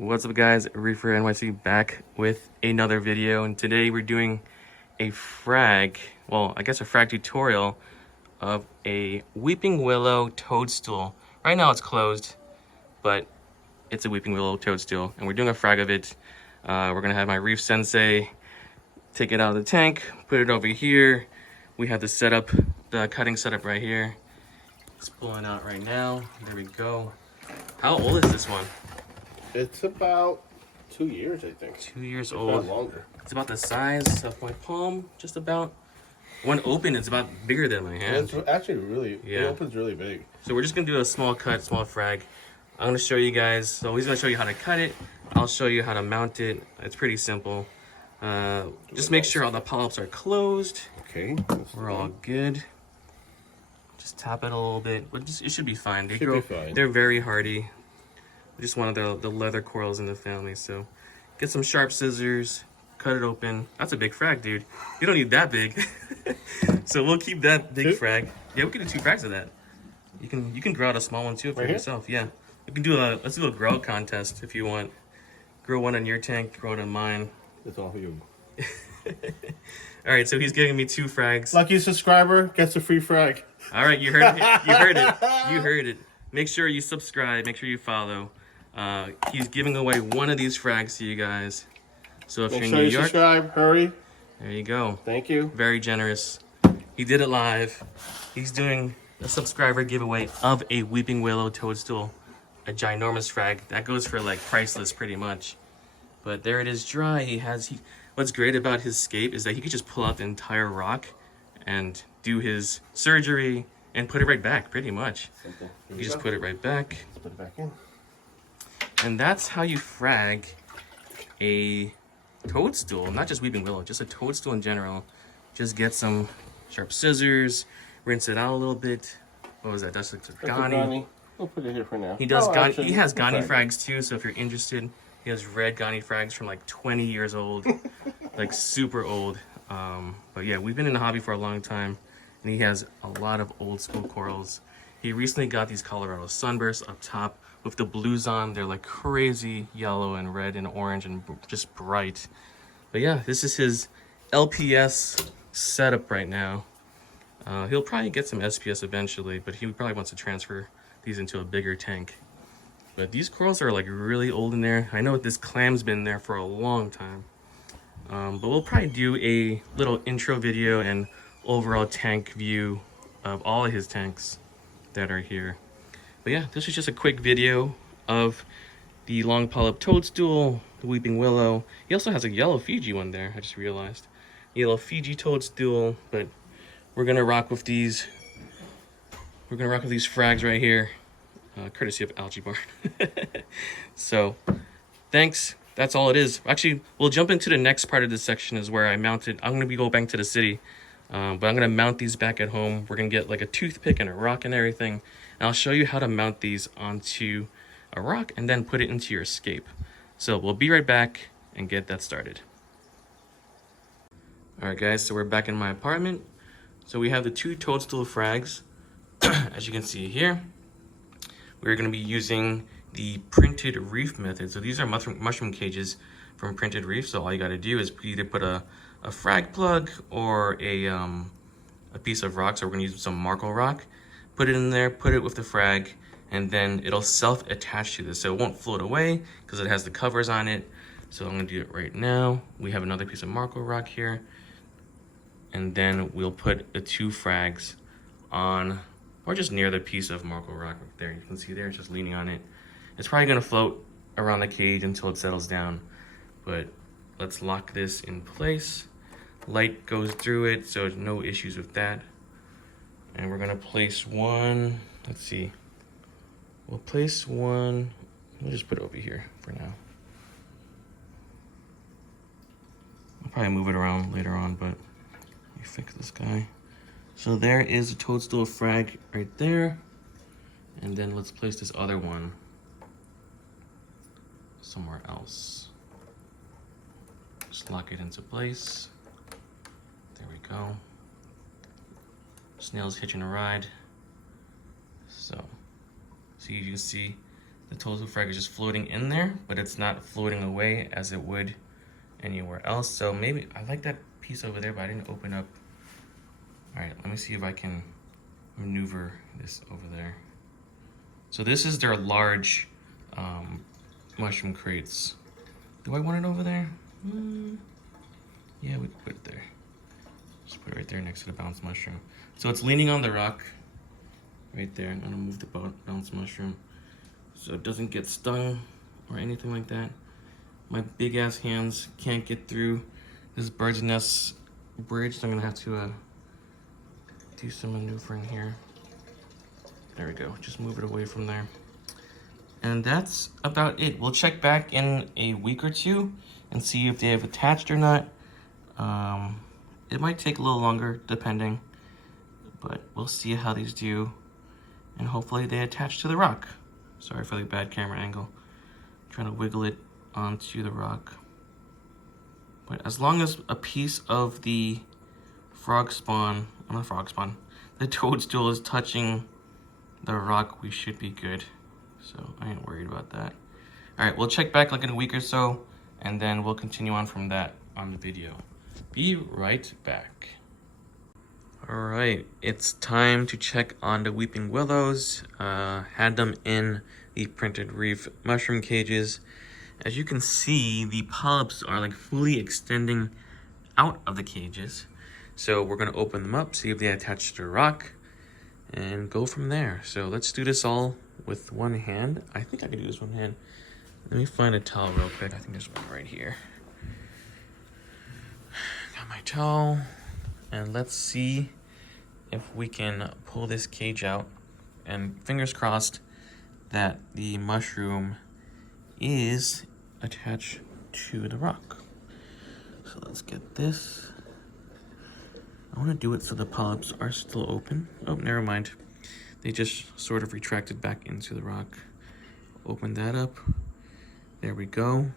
What's up guys, Reefer NYC back with another video, and today we're doing a frag, well I guess a frag tutorial of a Weeping Willow Toadstool. Right now it's closed, but it's a Weeping Willow Toadstool and we're doing a frag of it. We're gonna have my reef sensei take it out of the tank, put it over here. We have the setup, the cutting setup right here. It's pulling out right now. There we go. How old is this one? It's about 2 years, I think. 2 years If old. not longer. It's about the size of my palm, just about. When open, it's about bigger than my hand. It's actually really, Yeah. it opens really big. So we're just gonna do a small cut, small frag. I'm gonna show you guys. So he's gonna show you how to cut it. I'll show you how to mount it. It's pretty simple. Just make sure all the polyps are closed. Okay. We're all good. Just tap it a little bit, but it should be fine. They Should be fine. They're very hardy. Just one of the leather corals in the family. So get some sharp scissors, cut it open. That's a big frag, dude. You don't need that big. So we'll keep that big frag. Yeah, we can do 2 frags of that. You can grow out a small one too for yourself. Yeah, we can do let's do a grow out contest if you want. Grow one in your tank, grow it in mine. It's all for you. All right, so he's giving me 2 frags. Lucky subscriber gets a free frag. All right, you heard it. You heard it. You heard it. Make sure you subscribe. Make sure you follow. He's giving away one of these frags to you guys. So if Make you're in sure New you York, subscribe. Hurry. there you go. Thank you. Very generous. He did it live. He's doing a subscriber giveaway of a Weeping Willow Toadstool, a ginormous frag. That goes for like priceless pretty much. But there it is dry. What's great about his scape is that he could just pull out the entire rock and do his surgery and put it right back pretty much. Simple. You just put it right back. Let's put it back in. And that's how you frag a toadstool, not just Weeping Willow, just a toadstool in general. Just get some sharp scissors, rinse it out a little bit. What was that? That's like Ghani. We'll put it here for now. He does actually, he has Ghani frag. frags too, so if you're interested, he has red Ghani frags from like 20 years old, like super old. But yeah, we've been in the hobby for a long time, and he has a lot of old school corals. He recently got these Colorado sunbursts up top with the blues on. They're like crazy yellow and red and orange and just bright. But yeah, this is his LPS setup right now. He'll probably get some SPS eventually, but he probably wants to transfer these into a bigger tank. But these corals are like really old in there. I know this clam's been there for a long time. But we'll probably do a little intro video and overall tank view of all of his tanks that are here. But yeah, this is just a quick video of the long polyp toadstool, the Weeping Willow. He also has a yellow Fiji one there, I just realized. Yellow Fiji toadstool, but we're gonna rock with these. We're gonna rock with these frags right here, courtesy of Algae Barn. So, thanks. That's all it is. Actually, we'll jump into the next part of this section is where I mounted. I'm gonna be going back to the city, but I'm gonna mount these back at home. We're gonna get like a toothpick and a rock and everything. And I'll show you how to mount these onto a rock and then put it into your escape. So we'll be right back and get that started. All right guys, so we're back in my apartment. So we have the 2 toadstool frags. As you can see here, we're gonna be using the printed reef method. So these are mushroom cages from Printed Reef. So all you gotta do is either put a frag plug or a piece of rock. So we're gonna use some Marco rock. Put it in there, put it with the frag, and then it'll self-attach to this. So it won't float away because it has the covers on it. So I'm gonna do it right now. We have another piece of Marco rock here. And then we'll put the 2 frags on, or just near the piece of Marco rock right there. You can see there, it's just leaning on it. It's probably gonna float around the cage until it settles down. But let's lock this in place. Light goes through it, so no issues with that. And we're gonna place one, let's see. We'll place one, we'll just put it over here for now. I'll probably move it around later on, but let me fix this guy. So there is a toadstool frag right there. And then let's place this other one somewhere else. Just lock it into place. There we go. Snail's hitching a ride. So you can see the toadstool frag is just floating in there, but it's not floating away as it would anywhere else. So maybe, I like that piece over there, but I didn't open up. All right, let me see if I can maneuver this over there. So this is their large mushroom crates. Do I want it over there? Yeah, we can put it there. Just put it right there next to the bounce mushroom. So it's leaning on the rock right there. I'm gonna move the bounce mushroom so it doesn't get stung or anything like that. My big ass hands can't get through this bird's nest bridge, so I'm gonna have to do some maneuvering here. There we go, just move it away from there. And that's about it. We'll check back in a week or two and see if they have attached or not. It might take a little longer depending, but we'll see how these do. And hopefully they attach to the rock. Sorry for the bad camera angle. I'm trying to wiggle it onto the rock. But as long as a piece of the the toadstool is touching the rock, we should be good. So I ain't worried about that. All right, we'll check back like in a week or so, and then we'll continue on from that on the video. Be right back. All right, it's time to check on the weeping willows. Had them in the printed reef mushroom cages. As you can see, the polyps are like fully extending out of the cages. So we're gonna open them up, see if they attach to the rock, and go from there. So let's do this all with one hand. I think I can do this one hand. Let me find a towel real quick. I think there's one right here. Got my towel, and let's see if we can pull this cage out. And fingers crossed that the mushroom is attached to the rock. So let's get this. I want to do it so the polyps are still open. Oh, never mind. They just sort of retracted back into the rock. Open that up. There we go.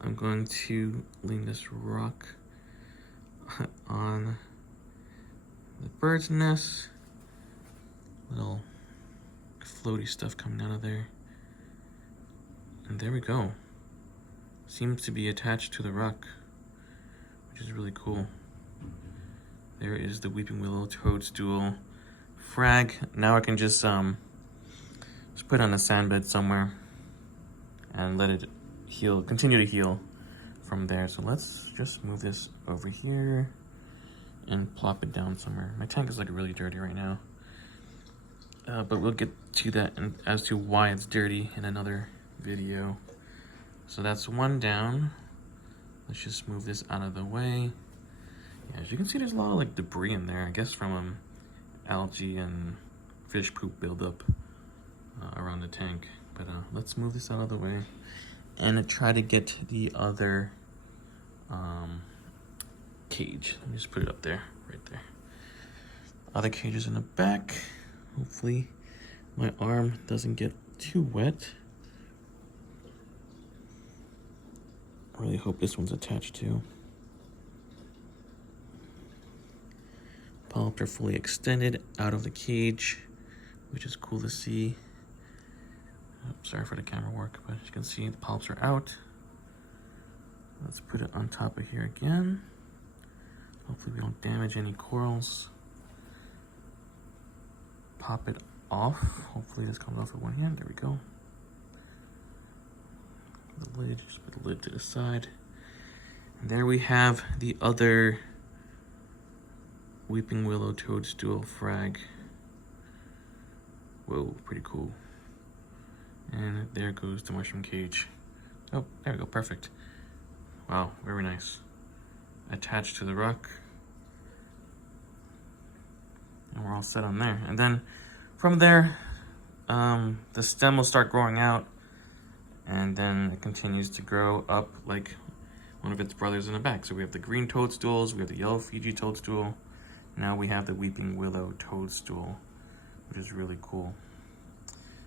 I'm going to lean this rock on the bird's nest. Little floaty stuff coming out of there. And there we go. Seems to be attached to the rock, which is really cool. There is the weeping willow toadstool frag. Now I can just put it on a sand bed somewhere and let it heal, continue to heal from there. So let's just move this over here and plop it down somewhere. My tank is like really dirty right now, but we'll get to that and as to why it's dirty in another video. So that's one down. Let's just move this out of the way. Yeah, as you can see, there's a lot of like debris in there, I guess from algae and fish poop buildup around the tank. But let's move this out of the way and try to get the other cage. Let me just put it up there, right there. Other cages in the back. Hopefully my arm doesn't get too wet. I really hope this one's attached too. Polyps are fully extended out of the cage, which is cool to see. Sorry for the camera work, but as you can see, the polyps are out. Let's put it on top of here again. Hopefully we don't damage any corals. Pop it off. Hopefully this comes off with one hand. There we go. The lid, just put the lid to the side. And there we have the other weeping willow toadstool frag. Whoa, pretty cool. And there goes the mushroom cage. Oh, there we go, perfect. Wow, very nice. Attached to the rock. And we're all set on there. And then from there, the stem will start growing out, and then it continues to grow up like one of its brothers in the back. So we have the green toadstools, we have the yellow Fiji toadstool. Now we have the weeping willow toadstool, which is really cool.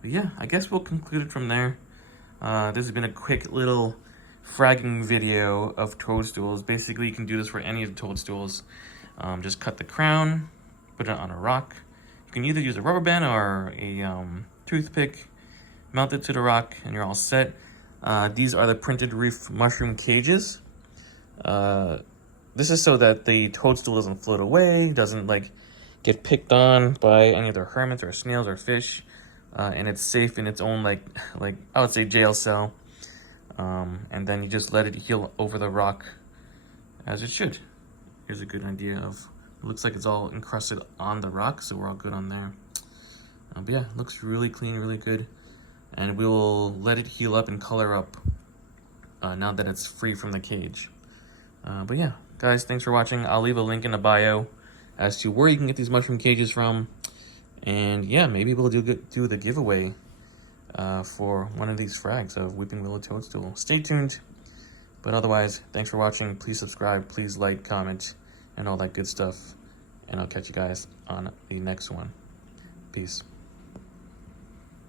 But yeah, I guess we'll conclude it from there. This has been a quick little fragging video of toadstools. Basically, you can do this for any of the toadstools. Just cut the crown, put it on a rock. You can either use a rubber band or a toothpick, mount it to the rock, and you're all set. These are the printed reef mushroom cages. This is so that the toadstool doesn't float away, doesn't like get picked on by any other hermits or snails or fish, and it's safe in its own like I would say jail cell. And then you just let it heal over the rock as it should. Here's a good idea of, it looks like it's all encrusted on the rock, so we're all good on there. But yeah, it looks really clean, really good. And we will let it heal up and color up now that it's free from the cage. But yeah, guys, thanks for watching. I'll leave a link in the bio as to where you can get these mushroom cages from. And yeah, maybe we'll do the giveaway for one of these frags of Weeping Willow Toadstool. Stay tuned. But otherwise, thanks for watching. Please subscribe, please like, comment, and all that good stuff. And I'll catch you guys on the next one. Peace.